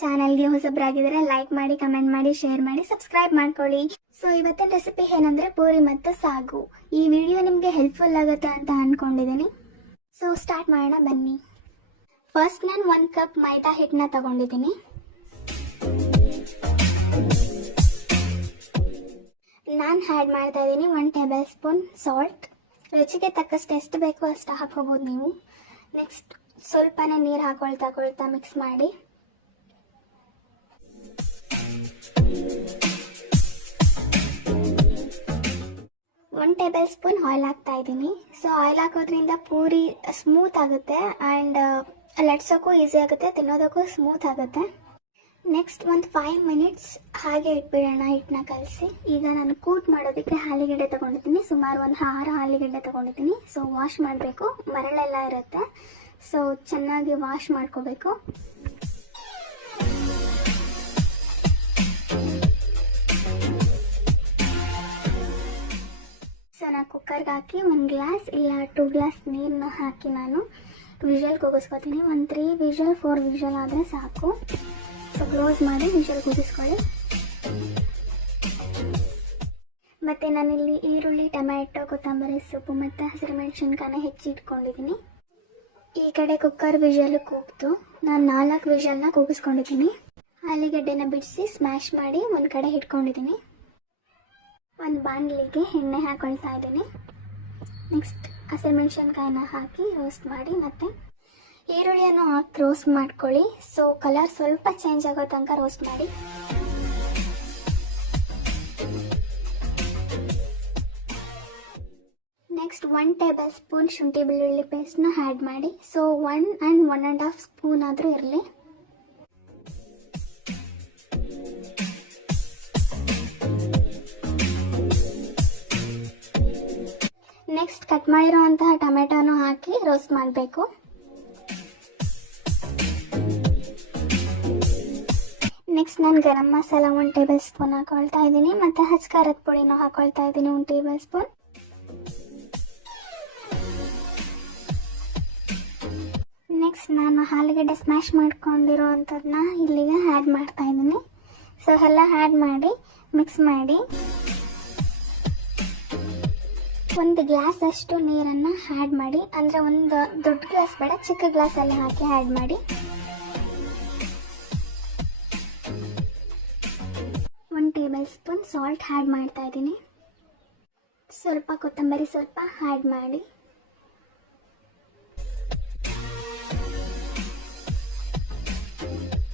ಚಾನೆಲ್ಗೆ ಹೊಸಬ್ರಾಗಿದ್ರೆ ಲೈಕ್ ಮಾಡಿ, ಕಮೆಂಟ್ ಮಾಡಿ, ಶೇರ್ ಮಾಡಿ, ಸಬ್ಸ್ಕ್ರೈಬ್ ಮಾಡ್ಕೊಳ್ಳಿ. ಸೊ ಇವತ್ತಿನ ರೆಸಿಪಿ ಏನಂದ್ರೆ ಪೂರಿ ಮತ್ತು ಸಾಗು. ಈ ವಿಡಿಯೋ ನಿಮಗೆ ಹೆಲ್ಪ್ಫುಲ್ ಆಗುತ್ತೆ ಅಂತ ಅನ್ಕೊಂಡಿದ್ದೀನಿ. ಸೊ ಸ್ಟಾರ್ಟ್ ಮಾಡೋಣ ಬನ್ನಿ. ಫಸ್ಟ್ ನಾನು 1 ಕಪ್ ಮೈದಾ ಹಿಟ್ಟನ್ನ ತಗೊಂಡಿದ್ದೀನಿ. ನಾನು ಆ್ಯಡ್ ಮಾಡ್ತಾ ಇದ್ದೀನಿ 1 ಟೇಬಲ್ ಸ್ಪೂನ್ ಸಾಲ್ಟ್. ರುಚಿಗೆ ತಕ್ಕಷ್ಟು ಎಷ್ಟು ಬೇಕೋ ಅಷ್ಟು ಹಾಕೋಬೋದು ನೀವು. ನೆಕ್ಸ್ಟ್ ಸ್ವಲ್ಪನೇ ನೀರು ಹಾಕೊಳ್ತಾ ಮಿಕ್ಸ್ ಮಾಡಿ. ಒನ್ ಟೇಬಲ್ ಸ್ಪೂನ್ ಆಯಿಲ್ ಹಾಕ್ತಾ ಇದ್ದೀನಿ. ಸೊ ಆಯಿಲ್ ಹಾಕೋದ್ರಿಂದ ಪೂರಿ ಸ್ಮೂತ್ ಆಗುತ್ತೆ ಆ್ಯಂಡ್ ಲಟ್ಸೋಕ್ಕೂ ಈಸಿ ಆಗುತ್ತೆ, ತಿನ್ನೋದಕ್ಕೂ ಸ್ಮೂತ್ ಆಗುತ್ತೆ. ನೆಕ್ಸ್ಟ್ ಒಂದು 5 ಮಿನಿಟ್ಸ್ ಹಾಗೆ ಇಟ್ಬಿಡೋಣ ಹಿಟ್ಟನ್ನ ಕಲಸಿ. ಈಗ ನಾನು ಕೂಟ್ ಮಾಡೋದಕ್ಕೆ ಆಲೂಗೆಡ್ಡೆ ತೊಗೊಂಡಿದ್ದೀನಿ. ಸುಮಾರು ಒಂದು 6 ಆಲೂಗೆಡ್ಡೆ ತೊಗೊಂಡಿದ್ದೀನಿ. ಸೊ ವಾಶ್ ಮಾಡಬೇಕು, ಮರಳೆಲ್ಲ ಇರುತ್ತೆ. ಸೊ ಚೆನ್ನಾಗಿ ವಾಶ್ ಮಾಡ್ಕೋಬೇಕು. ಸೊ ನಾನು ಕುಕ್ಕರ್ಗೆ ಹಾಕಿ 1 ಗ್ಲಾಸ್ ಇಲ್ಲ 2 ಗ್ಲಾಸ್ ನೀರನ್ನ ಹಾಕಿ ನಾನು ವಿಷಲ್ ಕೂಗಿಸ್ಕೊತೀನಿ. 1 3 ವಿಷಲ್ 4 ವಿಷಲ್ ಆದರೆ ಸಾಕು. ಸೊ ಕ್ಲೋಸ್ ಮಾಡಿ ವಿಷಲ್ ಕೂಗಿಸ್ಕೊಳ್ಳಿ. ಮತ್ತು ನಾನಿಲ್ಲಿ ಈರುಳ್ಳಿ, ಟೊಮ್ಯಾಟೊ, ಕೊತ್ತಂಬರಿ ಸೊಪ್ಪು ಮತ್ತು ಹಸಿರುಮೆಣಸಿನ್ಕಾಯಿನ ಹೆಚ್ಚಿಟ್ಕೊಂಡಿದ್ದೀನಿ. ಈ ಕಡೆ ಕುಕ್ಕರ್ ವಿಷಲ್ ಕೂಗ್ತು. ನಾನು 4 ವಿಷಲ್ನ ಕೂಗಿಸ್ಕೊಂಡಿದ್ದೀನಿ. ಆಲೂಗಡ್ಡೆನ ಬಿಡಿಸಿ ಸ್ಮ್ಯಾಶ್ ಮಾಡಿ ಒಂದು ಕಡೆ ಇಟ್ಕೊಂಡಿದ್ದೀನಿ. ಒಂದು ಬಾಣಲಿಗೆ ಎಣ್ಣೆ ಹಾಕೊಳ್ತಾ ಇದ್ದೀನಿ. ನೆಕ್ಸ್ಟ್ ಹಸಿರುಮೆಣಸಿನ್ಕಾಯಿನ ಹಾಕಿ ರೋಸ್ಟ್ ಮಾಡಿ, ಮತ್ತು ಈರುಳ್ಳಿಯನ್ನು ಹಾಕಿ ರೋಸ್ಟ್ ಮಾಡ್ಕೊಳ್ಳಿ. ಸೊ ಕಲರ್ ಸ್ವಲ್ಪ ಚೇಂಜ್ ಆಗೋ ತನಕ ರೋಸ್ಟ್ ಮಾಡಿ. ನೆಕ್ಸ್ಟ್ 1 ಟೇಬಲ್ ಸ್ಪೂನ್ ಶುಂಠಿ ಬೆಳ್ಳುಳ್ಳಿ ಪೇಸ್ಟ್ನ ಆ್ಯಡ್ ಮಾಡಿ. ಸೊ 1 and 1.5 ಸ್ಪೂನ್ ಆದರೂ ಇರಲಿ. ನೆಕ್ಸ್ಟ್ ಕಟ್ ಮಾಡಿರೋಂತಹ ಟೊಮೆಟೊನು ಹಾಕಿ ರೋಸ್ಟ್ ಮಾಡಬೇಕು. ನೆಕ್ಸ್ಟ್ ನಾನು ಗರಂ ಮಸಾಲ 1 ಟೇಬಲ್ ಸ್ಪೂನ್ ಹಾಕೊಳ್ತಾ ಇದ್ದೀನಿ, ಮತ್ತು ಖಾರದ ಪುಡಿನೂ ಹಾಕೊಳ್ತಾ ಇದ್ದೀನಿ 1 ಟೇಬಲ್ ಸ್ಪೂನ್. ನೆಕ್ಸ್ಟ್ ನಾನು ಆಲೂಗಡ್ಡೆ ಸ್ಮ್ಯಾಶ್ ಮಾಡ್ಕೊಂಡಿರೋ ಅಂಥದ್ದನ್ನ ಇಲ್ಲಿಗೆ ಆ್ಯಡ್ ಮಾಡ್ತಾ ಇದ್ದೀನಿ. ಸೊ ಎಲ್ಲ ಆ್ಯಡ್ ಮಾಡಿ ಮಿಕ್ಸ್ ಮಾಡಿ 1 ಗ್ಲಾಸ್ ಅಷ್ಟು ನೀರನ್ನು ಆ್ಯಡ್ ಮಾಡಿ. ಅಂದರೆ ಒಂದು ದೊಡ್ಡ ಗ್ಲಾಸ್ ಬೇಡ, ಚಿಕ್ಕ ಗ್ಲಾಸಲ್ಲಿ ಹಾಕಿ ಆ್ಯಡ್ ಮಾಡಿ. 1 ಟೇಬಲ್ ಸ್ಪೂನ್ ಸಾಲ್ಟ್ ಆ್ಯಡ್ ಮಾಡ್ತಾ ಇದ್ದೀನಿ. ಸ್ವಲ್ಪ ಕೊತ್ತಂಬರಿ ಸ್ವಲ್ಪ ಆ್ಯಡ್ ಮಾಡಿ.